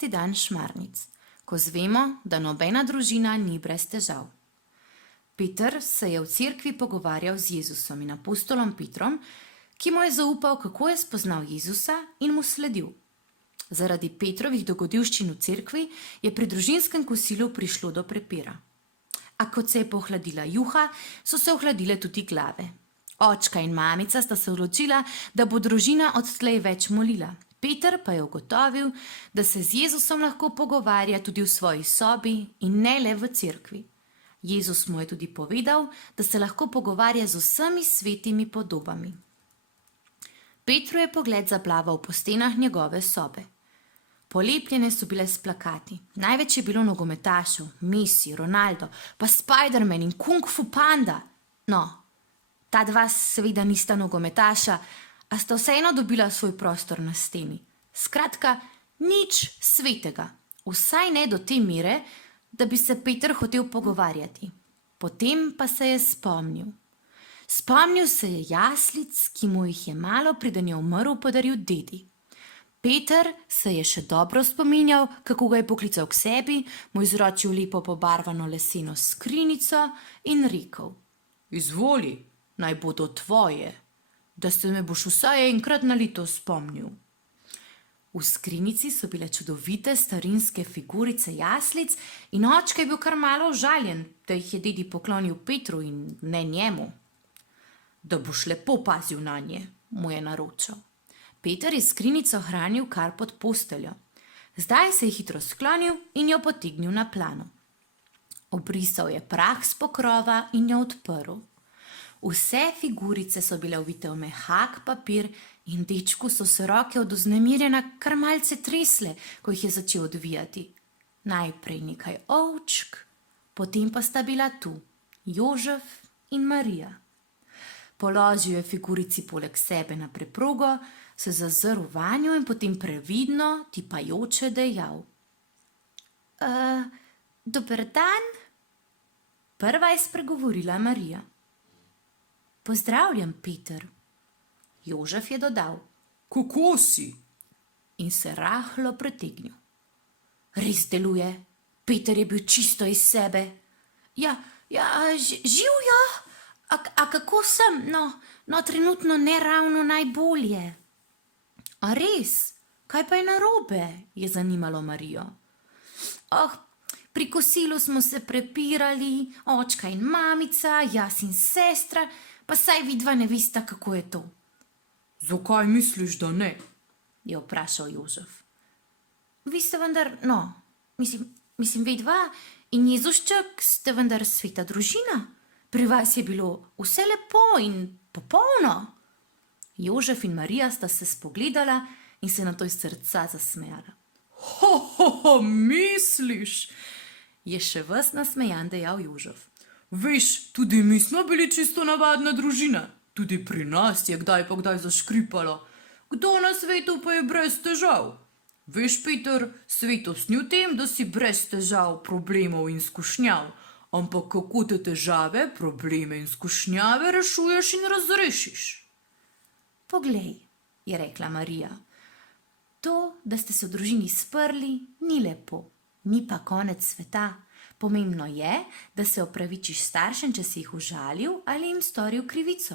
14. dan šmarnic, ko zvemo, da nobena družina ni brez težav. Peter se je v cerkvi pogovarjal z Jezusom in apostolom Petrom, ki mu je zaupal, kako je spoznal Jezusa in mu sledil. Zaradi Petrovih dogodivščin v cerkvi je pri družinskem kosilu prišlo do prepira. A kot se je pohladila juha, so se ohladile tudi glave. Očka in mamica sta se odločila, da bo družina odtlej več molila. Peter pa je ugotovil, da se z Jezusom lahko pogovarja tudi v svoji sobi in ne le v cerkvi. Jezus mu je tudi povedal, da se lahko pogovarja z vsemi svetimi podobami. Petru je pogled zaplaval po stenah njegove sobe. Polepljene so bile s plakati. Največ je bilo nogometašev, Messi, Ronaldo, pa Spiderman in Kung Fu Panda. No, ta dva seveda nista nogometaša, a sta vseeno dobila svoj prostor na steni. Skratka, nič svetega, vsaj ne do te mere, da bi se Peter hotel pogovarjati. Potem pa se je spomnil. Spomnil se je jaslic, ki mu jih je malo preden je umrl podaril dedi. Peter se je še dobro spominjal, kako ga je poklical k sebi, mu izročil lepo pobarvano leseno skrinjico in rekel: "Izvoli, naj bodo tvoje, da se me boš vsaj enkrat na leto spomnil." V skrinjici so bile čudovite starinske figurice jaslic in očka je bil kar malo užaljen, da jih je dedi poklonil Petru in ne njemu. "Da boš lepo pazil nanje," mu je naročil. Peter je skrinjico hranil kar pod posteljo. Zdaj se je hitro sklonil in jo potegnil na plano. Obrisal je prah s pokrova in jo odprl. Vse figurice so bile ovite v mehak papir in dečku so se roke od vznemirjenja kar malce tresle, ko jih je začel odvijati. Najprej nekaj ovčk, potem pa sta bila tu Jožef in Marija. Položil je figurici poleg sebe na preprogo, se zazrl vanjo in potem previdno, tipajoče dejal: Dober dan." Prva je spregovorila Marija. "Pozdravljen, Peter." Jožef je dodal: "Kako si?" in se rahlo pretegnil. "Res deluje, Peter je bil čisto iz sebe." Živjo, a kako sem? No, trenutno ne ravno najbolje." "A res? Kaj pa je narobe?" je zanimalo Marijo. Pri kosilu smo se prepirali, očka in mamica, jaz in sestra, pa saj vidva ne vesta, kako je to." "Zakaj misliš, da ne?" je vprašal Jožef. "Vi ste vendar, mislim vidva in Jezušček ste vendar sveta družina. Pri vas je bilo vse lepo in popolno." Jožef in Marija sta se spogledala in se nato iz srca zasmejala. Misliš?" je še ves nasmejan dejal Jožef. "Veš, tudi mi smo bili čisto navadna družina. Tudi pri nas je kdaj pa kdaj zaškripalo. Kdo na svetu pa je brez težav? Veš, Peter, svetost ni v tem, da si brez težav, problemov in skušnjav, ampak kako te težave, probleme in skušnjave rešuješ in razrešiš." "Poglej," je rekla Marija, "to, da ste se v družini sprli, ni lepo, ni pa konec sveta. Pomembno je, da se opravičiš staršem, če si jih užalil ali jim storil krivico.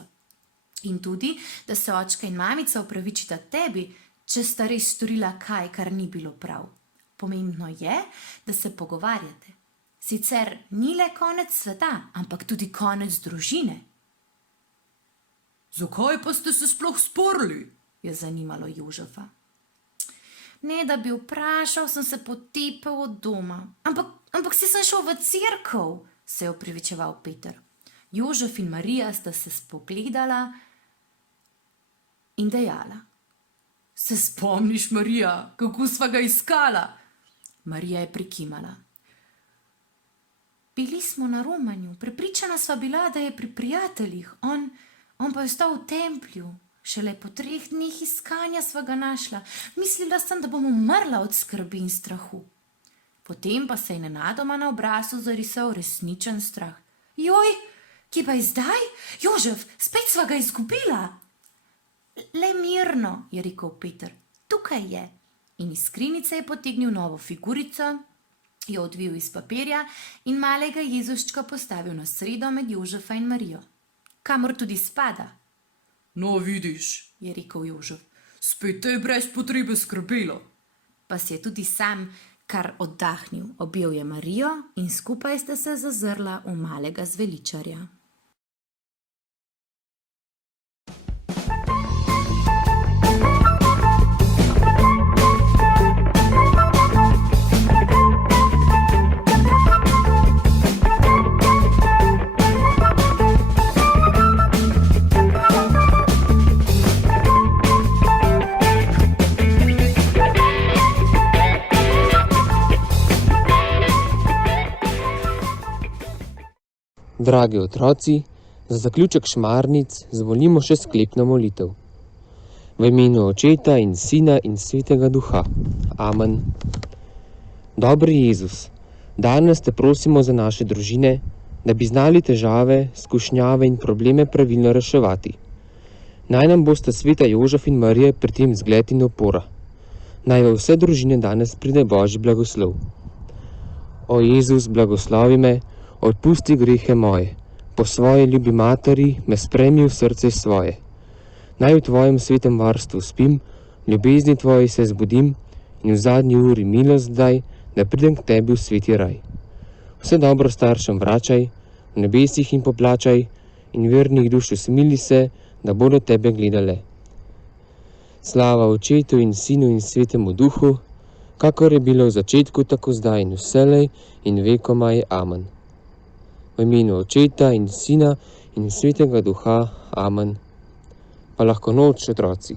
In tudi, da se očka in mamica opravičita tebi, če sta res storila kaj, kar ni bilo prav. Pomembno je, da se pogovarjate. Sicer ni le konec sveta, ampak tudi konec družine." "Zakaj pa ste se sploh sporili?" je zanimalo Jožefa. "Ne, da bi vprašal, sem se potepel od doma. Ampak si sem šel v cerkev," se je opravičeval Peter. Jožef in Marija sta se spogledala in dejala: "Se spomniš, Marija, kako sva ga iskala?" Marija je prikimala. "Bili smo na romanju, prepričana sva bila, da je pri prijateljih, on pa je ostal v templju. Šele po 3 dneh iskanja sva ga našla. Mislila sem, da bom umrla od skrbi in strahu." Potem pa se je nenadoma na obrazu zarisal resničen strah. "Joj, kje pa je zdaj? Jožef, spet sva ga izgubila." "Le mirno," je rekel Peter, "tukaj je." In iz skrinjice je potegnil novo figurico, jo odvil iz papirja in malega Jezuščka postavil na sredo med Jožefa in Marijo, kamor tudi spada. No, vidiš, Je rekel Jožef, spet te je brez potrebe skrbelo. pa si je tudi sam kar oddahnil, objel je Marijo in skupaj sta se zazrla v malega zveličarja. Dragi otroci, za zaključek šmarnic zvolimo še sklepno molitev. V imenu Očeta in Sina in Svetega Duha. Amen. Dobri Jezus, danes te prosimo za naše družine, da bi znali težave, skušnjave in probleme pravilno reševati. Naj nam bosta sveta Jožef in Marija pri tem zgled in opora. Naj v vse družine danes pride Božji blagoslov. O Jezus, blagoslovi me, odpusti grehe moje, po svoji ljubi materi me spremi v srce svoje. Naj v tvojem svetem varstvu spim, ljubezni tvoji se zbudim in v zadnji uri milost daj, da pridem k tebi v sveti raj. Vse dobro staršem vračaj, v nebesih in poplačaj in vernih duš usmili se, da bodo tebe gledale. Slava Očetu in Sinu in Svetemu Duhu, kakor je bilo v začetku, tako zdaj in vselej in vekomaj. Amen. V imenu Očeta in Sina in Svetega Duha. Amen. Pa lahko noč, otroci.